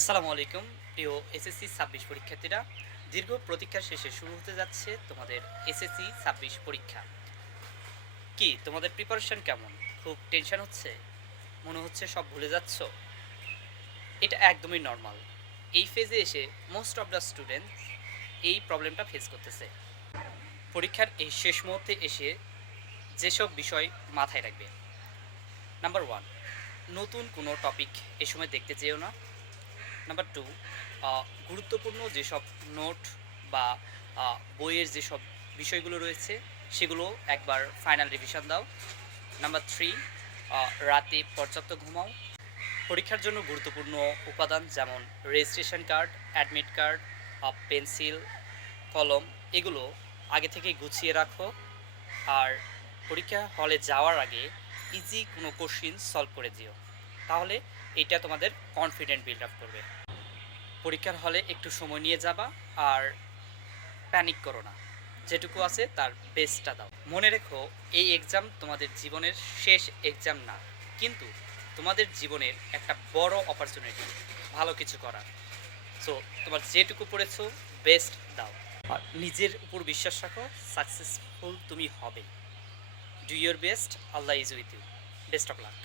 আসসালামু আলাইকুম প্রিয় এসএসসি ২৬ পরীক্ষার্থীরা। দীর্ঘ প্রতীক্ষার শেষে শুরু হতে যাচ্ছে তোমাদের এসএসসি ২৬ পরীক্ষা। কি তোমাদের প্রিপারেশন কেমন? খুব টেনশন হচ্ছে? মনে হচ্ছে সব ভুলে যাচ্ছ? এটা একদমই নর্মাল। এই ফেজে এসে মোস্ট অফ দ্য স্টুডেন্টস এই প্রবলেমটা ফেস করতেছে। পরীক্ষার এই শেষ মুহূর্তে এসে যেসব বিষয় মাথায় রাখবে: নাম্বার 1, নতুন কোনো টপিক এ সময় দেখতে যেও না। নাম্বার 2, গুরুত্বপূর্ণ যেসব নোট বা বইয়ের যেসব বিষয়গুলো রয়েছে সেগুলো একবার ফাইনাল রিভিশন দাও। নাম্বার 3, রাতে পর্যাপ্ত ঘুমাও। পরীক্ষার জন্য গুরুত্বপূর্ণ উপাদান যেমন registration card, admit card, pencil, কলম এগুলো আগে থেকে গুছিয়ে রাখো। আর পরীক্ষা হলে যাওয়ার আগে ইজি কোনো কোশ্চিন সলভ করে দিও, তাহলে এটা তোমাদের কনফিডেন্ট বিল্ড আপ করবে। পরীক্ষার হলে একটু সময় নিয়ে যাবা, আর প্যানিক করো না। যেটুকু আছে তার বেস্টটা দাও। মনে রেখো, এই এক্সাম তোমাদের জীবনের শেষ এক্সাম না, কিন্তু তোমাদের জীবনের একটা বড় অপরচুনিটি ভালো কিছু করার। সো তোমার যেটুকু পড়েছো বেস্ট দাও, আর নিজের উপর বিশ্বাস রাখো। সাকসেসফুল তুমি হবে। Do your best. Allah is with you. Best of lakh.